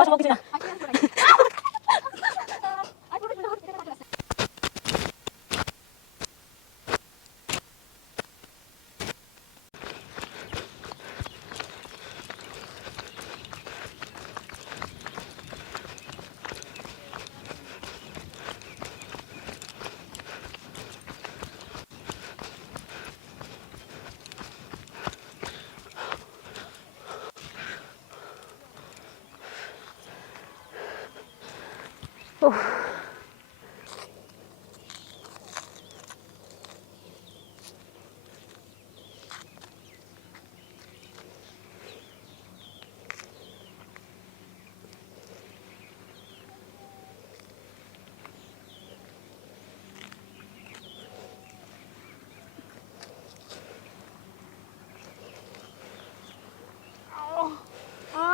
অসম্ভব কিছু না।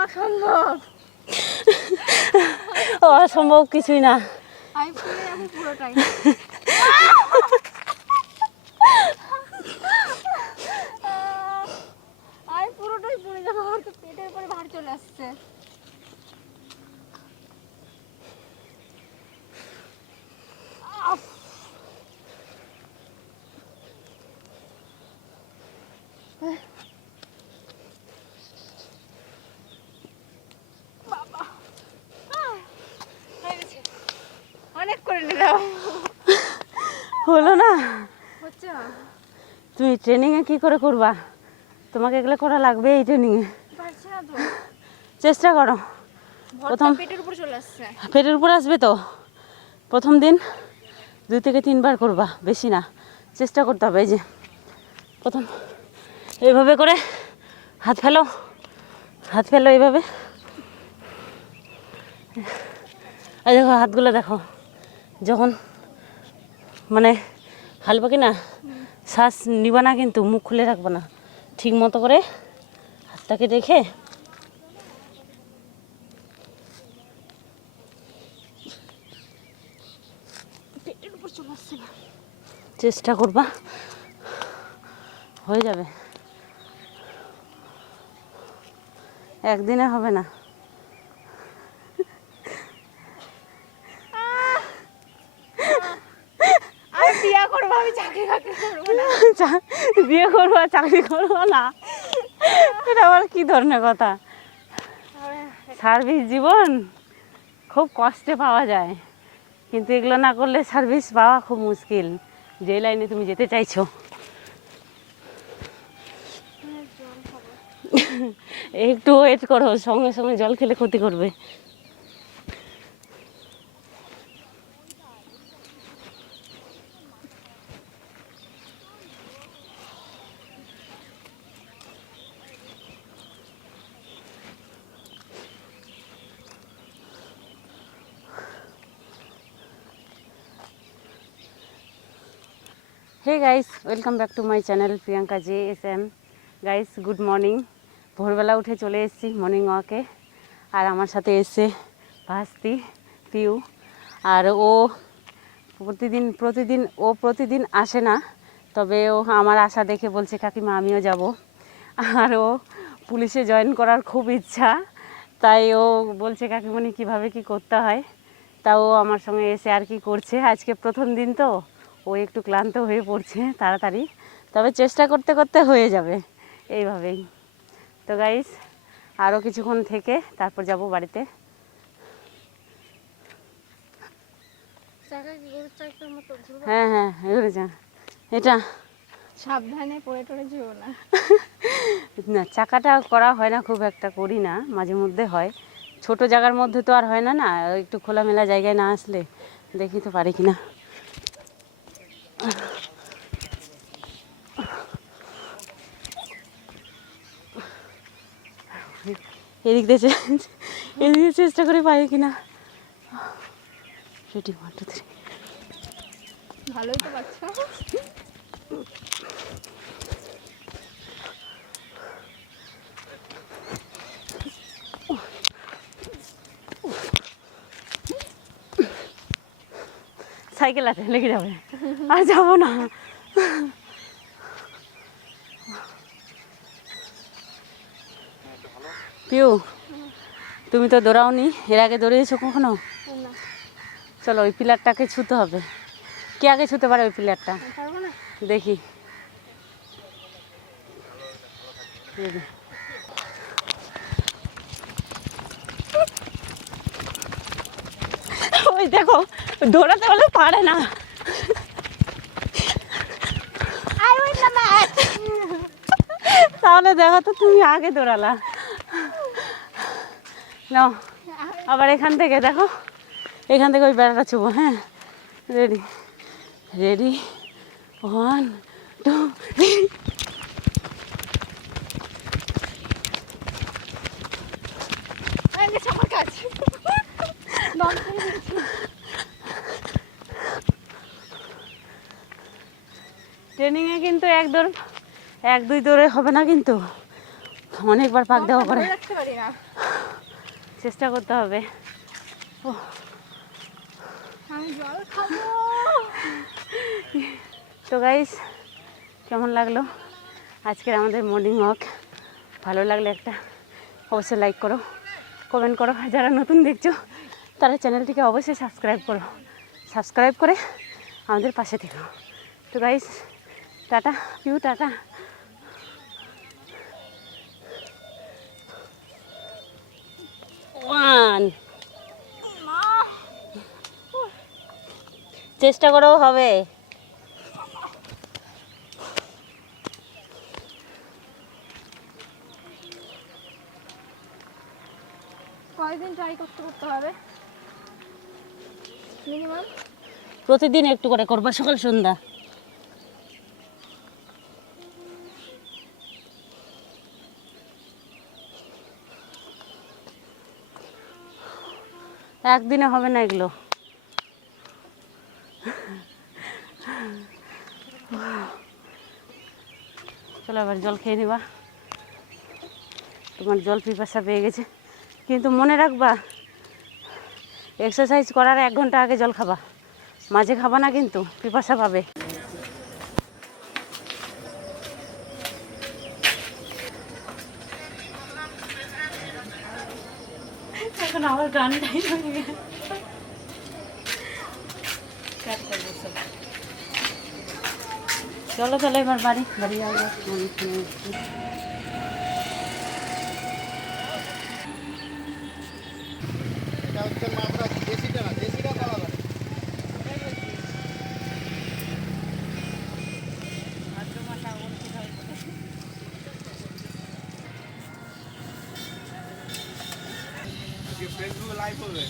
অসম্ভব অসম্ভব কিছুই না। আমি পুরো আমি পুরোটাই আমি পুরোটাই পড়ে যাবো। আমার তো পেটের উপরে ভার চলে আসছে। অনেক করে নিলাম, হলো না। হচ্ছে না, তুমি ট্রেনিংয়ে কি করে করবা? তোমাকে এগুলো করা লাগবে এই ট্রেনিংয়ে। পারছি না তো, চেষ্টা করো। প্রথম পেটের উপর চলে আসছে। পেটের উপর আসবে তো। প্রথম দিন 2 থেকে 3 বার করবা, বেশি না। চেষ্টা করতে হবে। এই যে প্রথম এইভাবে করে হাত ফেলো, হাত ফেলো এইভাবে। এই দেখো হাতগুলো দেখো, যখন মানে হালবা কি না শ্বাস নিবা না, কিন্তু মুখ খুলে রাখবো না, ঠিক মতো করে হাতটাকে রেখে পেটের উপর চলে আসছে না। চেষ্টা করবা, হয়ে যাবে। একদিনে হবে না। আমি বিয়ে করবো, আমি চাকরি বাকরি করবো না। বিয়ে করবো আর চাকরি করবো না, এটা আবার কি ধরনের কথা? সার্ভিস জীবন খুব কষ্টে পাওয়া যায়, কিন্তু এগুলো না করলে সার্ভিস পাওয়া খুব মুশকিল, যে লাইনে তুমি যেতে চাইছো। একটু ওয়েট করো, সঙ্গে সঙ্গে জল খেলে ক্ষতি করবে। Hey guys, welcome back to my channel Priyanka JSM। Guys good morning. ভোরবেলা উঠে চলে এসেছি মর্নিং ওয়াকে, আর আমার সাথে এসছে ভাস্তি পিউ। আর ও প্রতিদিন আসে না, তবে ও আমার আশা দেখে বলছে কাকিমা আমিও যাব। আর ও পুলিশে জয়েন করার খুব ইচ্ছা, তাই ও বলছে কাকিমণি কীভাবে কি করতে হয়। তাও আমার সঙ্গে এসে আর কি করছে। আজকে প্রথম দিন তো, ও একটু ক্লান্ত হয়ে পড়ছে তাড়াতাড়ি, তবে চেষ্টা করতে করতে হয়ে যাবে এইভাবেই। তো গাইস, আরও কিছুক্ষণ থেকে তারপর যাব বাড়িতে। হ্যাঁ হ্যাঁ, এগুলো যা, এটা সাবধানে পড়ে টড়ে যেও না। না, চাকাটা করা হয় না, খুব একটা করি না, মাঝে মধ্যে হয়। ছোট জায়গার মধ্যে তো আর হয় না, না একটু খোলামেলা জায়গায় না আসলে দেখি তো পারি কিনা। এদিকে চেষ্টা করে পারি কিনা। রেডি, 1 2 3। ভালোই তো পাচ্ছো। সাইকেল আছে, লেগে যাবে, আর যাবো না। পিউ, তুমি তো দৌড়াওনি, এর আগে দৌড়িয়েছো কখনো? না, চলো ওই পিলারটাকে ছুতে হবে। কে আগে ছুতে পারে ওই পিলারটা? পারবো না। দেখি। এই যে। ওই দেখো, দৌড়াতে হলে পারে না। I win the match. তাহলে দেখো তো তুমি আগে দৌড়ালা। নাও আবার এখান থেকে দেখো, এখান থেকে ওই বেড়াটা ছুবো। হ্যাঁ, রেডি রেডি, 1 2 আমার কাজ দম করে দিয়েছি। ট্রেনিংয়ে কিন্তু এক দুই দৌড়ে হবে না, কিন্তু অনেকবার পাক দেওয়া করে ধরে রাখতে পারি না। চেষ্টা করতে হবে। আমি জল খাবো। তো গাইস, কেমন লাগলো আজকের আমাদের মর্নিং ওয়াক? ভালো লাগলে একটা অবশ্যই লাইক করো, কমেন্ট করো। আর যারা নতুন দেখছো তারা চ্যানেলটিকে অবশ্যই সাবস্ক্রাইব করো, সাবস্ক্রাইব করে আমাদের পাশে থেকো। তো গাইস, টাটা, পিউ টাটা। চেষ্টা করেও হবে। কয়দিন ট্রাই করতে হবে মিনিমাম? প্রতিদিন একটু করে করবা, সকাল সন্ধ্যা। একদিনে হবে না এগুলো। চলো এবার জল খেয়ে নিবা, তোমার জল পিপাসা পেয়ে গেছে। কিন্তু মনে রাখবা, এক্সারসাইজ করার 1 ঘন্টা আগে জল খাবা, মাঝে খাবা না, কিন্তু পিপাসা পাবে। এখন আমার গানটাই চলো তাহলে এবার বাড়ি যাবো। ফেসবুকে লাইভ হবে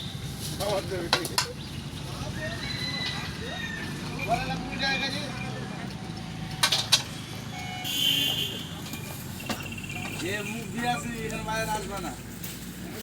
যে মুখ দিয়ে আসি এখানে বাইরে আসবে না।